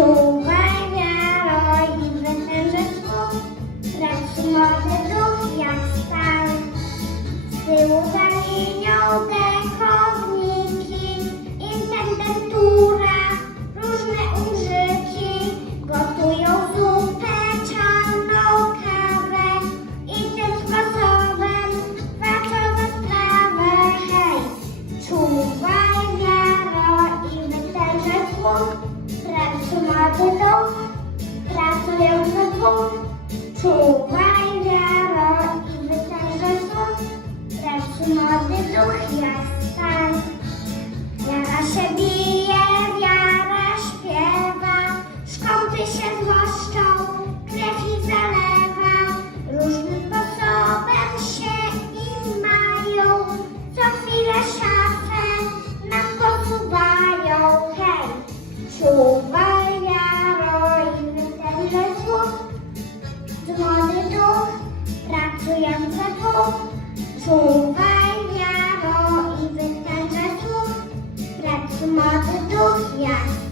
Czuwania rodzin weselnych słów, lecz może duch jak stan. Z tyłu dekowniki, intendentura, różne umrzyki, gotują zupę, czarną kawę i tym sposobem. Hej, muzyką, pracuję w dwóch, czuwaj wiaro i wytajże słów, lecz młody duch jak stan, jara się bije. zapach czuwania moich wystań, że słów, duch jasny.